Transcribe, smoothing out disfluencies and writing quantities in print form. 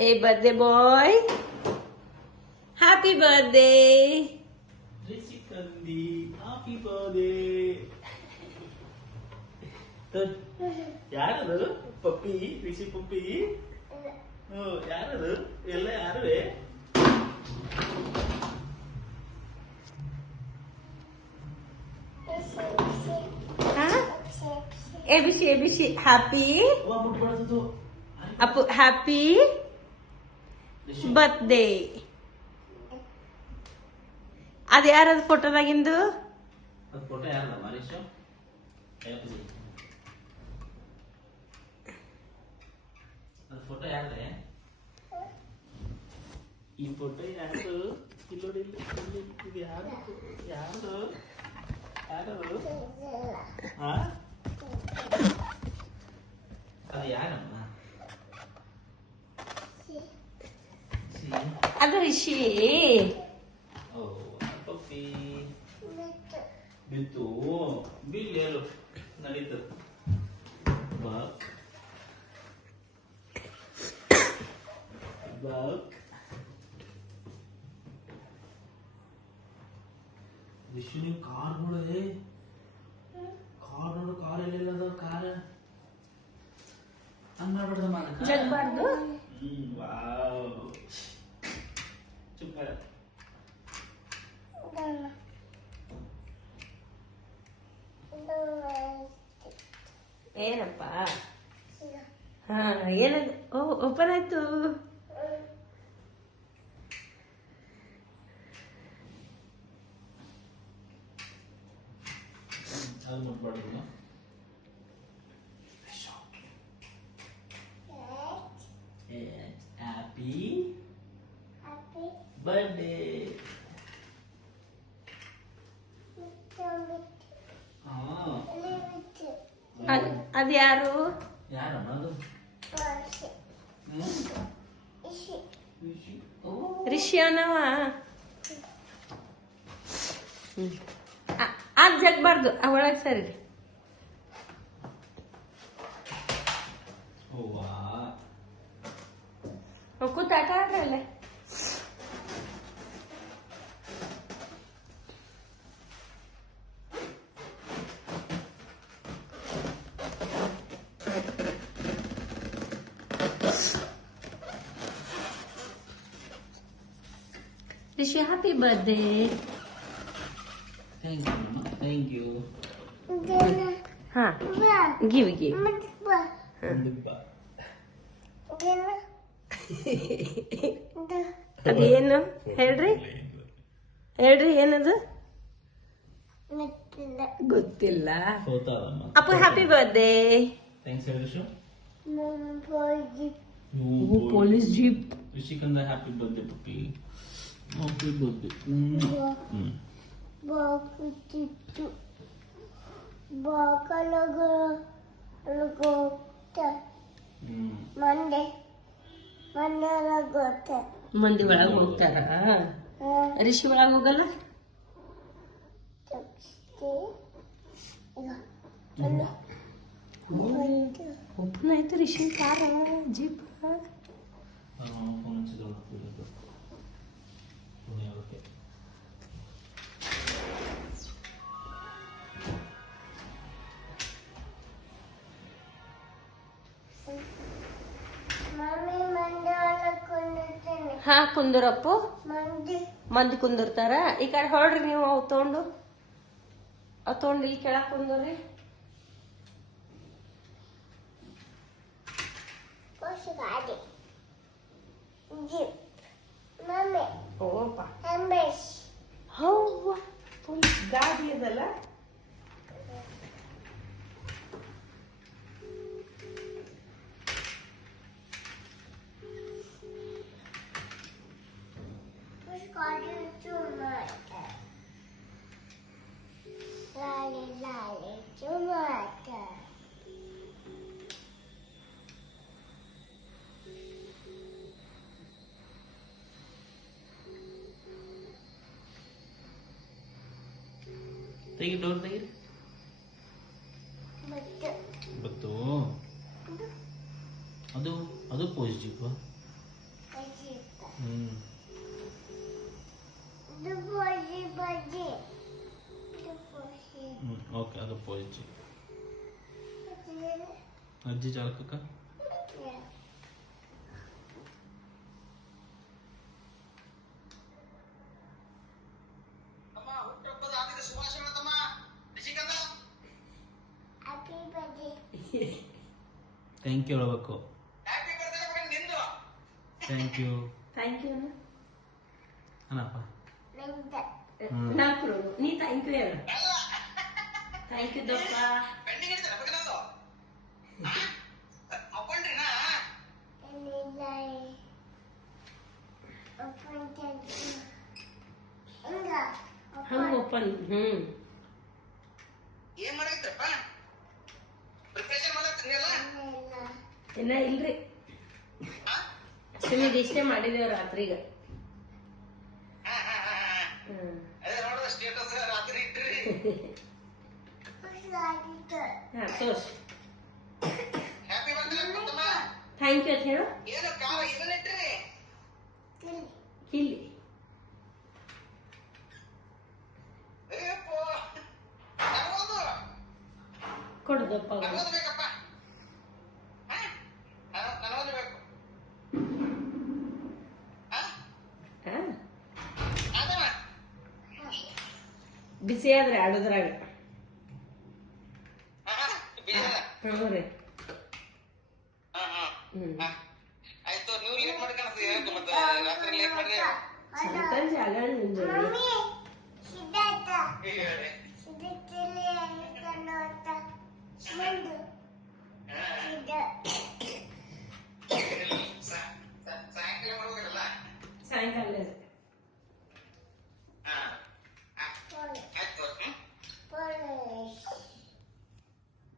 Hey, birthday boy. Happy birthday. Rishi Kandi, happy birthday. ಯಾರದು ಪಪ್ಪಿ ರಿಷಿ ಪಪ್ಪಿ ಯಾರದು ಎಲ್ಲ ಯಾರುವೆ ABC happy Appu happy birthday. ಅದು ಯಾರದು ಫೋಟೋದಾಗಿಂದು? ಅದು ಫೋಟೋ ಯಾರದ ಮರೀಶ್? ಅದು ಫೋಟೋ ಯಾರದೆ? ಈ ಫೋಟೋ ಯಾರು? ಇಲ್ಲಿ ನೋಡಿ, ಇದು ಯಾರು? ಯಾರು? ಹಾ? ಅದು ಯಾರಮ್ಮ? ಅದು ರಿಷಿ. ಪಪ್ಪಿ ಬಿತ್ತು ಬಿಲ್ ಹೇಳು ನಡೀತು ಬಾಕ್ ಬಾಕ್ ವಿಶ್ವ ನೀವು ಕಾರ್ ನೋಡದೆ ಕಾರ್ ನೋಡು ಕಾರ್ ಎಲ್ಲಿಲ್ಲ ಅದ ಕಾರ್ ಹಂಗ ಮಾಡ್ಬಿಡ್ದ ಮಾಲಕ ಜಗ್ಬಾರ್ದು. ವಾವ್ ಚುಪ್ಪ ಏನಪ್ಪ? ಹಾ ಏನದು? ಓಪನ್ ಆಯ್ತು. ಅದು ಮುಟ್ಬಾರ್ದು. Happy birthday. ಅದು ಯಾರು? ಯಾರಮ್ಮ ಅದು? ರಿಷಿ ಅನ್ನವ. ಅದು ಜಗ್ಬಾರ್ದು, ಒಳಗೆ ಸರಿ. ಕೂತ ಆಟ ಆಡ್ರಲ್ಲೇ. Rishi, happy birthday. Thank you, Mama. Thank you. Huh? Give. ಅದೇನು ಹೇಳ್ರಿ ಏನದು? ಗೊತ್ತಿಲ್ಲ. ಅಪ್ಪ ಹ್ಯಾಪಿ ಬರ್ತ್ಡೇ. ಥ್ಯಾಂಕ್ಸ್ ಹೇಳು. Police jeep. ರಿಷಿಕಂದ happy birthday puppy. Happy birthday. ಮಂದಿ ಒಳಗೆ ಹೋಗ್ತಾರ. ರಿಷಿ ಒಳಗೆ ಹೋಗಲ್ಲ. ಓಪನ್ ಆಯ್ತು ರಿಷಿ ಕಾರ ಜೀಪ್. ಹಾ ಕುಂದರಪ್ಪು. ಮಂದಿ ಕುಂದಿರ್ತಾರ. ಈ ಕಡೆ ಹೊರಡ್ರಿ ನೀವು. ಅವು ತಗೊಂಡು ಇಲ್ಲಿ ಕೆಳಗೆ ಕುಂದ್ರಿ. ಓಪ ಹೌವ ಪೊಲೀಸ್ ಗಾಡಿ ಅದಲ್ಲ. ತೆಗಿ ಡೋರ್ ತೆಗಿ. ಬತ್ತು ಅದು ಅದು ಪೋಸ್ಟ್ ಜೀಪ್ ಓಕೆ ಅದು ಪೋಜಿ ಅಜ್ಜಿ ಚಾಲಕಕ್ಕ ಥ್ಯಾಂಕ್ ಯು ಹೇಳ್ಬೇಕು. ಥ್ಯಾಂಕ್ ಯು ಥ್ಯಾಂಕ್ ಯು ಅನಪ್ಪ. ನಾಲ್ಕು ನೀ ಥ್ಯಾಂಕ್ ಯು ಹೇಳು. ಥ್ಯಾಂಕ್ ಯು ದಪ್ಪ. ಹಂಗ ಓಪನ್ ಏನ್ ಮಾಡೈತ್ರಪ್ಪ? ಪ್ರಿಪರೇಷನ್ ಮಾಡತ್ತೀನಿಲ್ಲ? ಇನ್ನ ಇಲ್ರಿ, ಸುಮ್ಮನೆ ಇಷ್ಟೇ ಮಾಡಿದೇವ್ ರಾತ್ರಿಗೆ. ಅದೇ ನೋಡಿದ ಸ್ಟೇಟಸ್ ರಾತ್ರಿ ಇಟ್ರಿ. ಹಾ ತೋರ್ಸ್. ಹ್ಯಾಪಿ ಬರ್ತ್ಡೇ ತಮ್ಮ. ಥ್ಯಾಂಕ್ ಯು ಅಂತ ಹೇಳು. ಏನು ಕಾಲ ಇದನ್ನ ಇಟ್ರಿ? ಇಲ್ಲಿ ಅಯ್ಯಪ್ಪೋ, ನನಗೊಂದು ಕೊಡುದಪ್ಪ. ನನಗೊಂದು ಬೇಕಪ್ಪ. ನನಗೊಂದು ಬೇಕು. ಅದಮ್ಮ ಬಿಸಿ ಆದ್ರೆ ಆಡೋದ್ರಾಗ. ಹ್ಞೂ ರೀ. ಆಯ್ತು, ನೀವು ಲೇಟ್ ಮಾಡ್ಕೊಂಡ್ರೆ ಮತ್ತೆ ರಾತ್ರಿ ಲೇಟ್ ಮಾಡಿದ್ರೆ ಜಾಗ